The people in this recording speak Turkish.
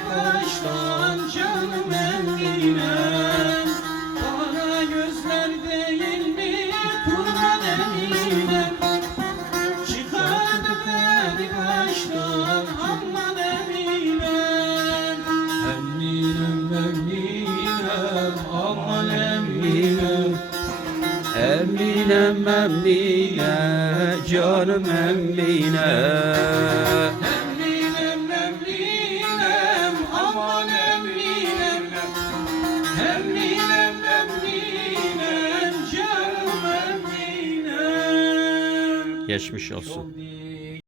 baştan canım Eminem Bana gözler değil mi kurban Eminem Çıkardı beni baştan aman Eminem Eminem Eminem aman Eminem Eminem Emine canım Emine Eminem Geçmiş olsun.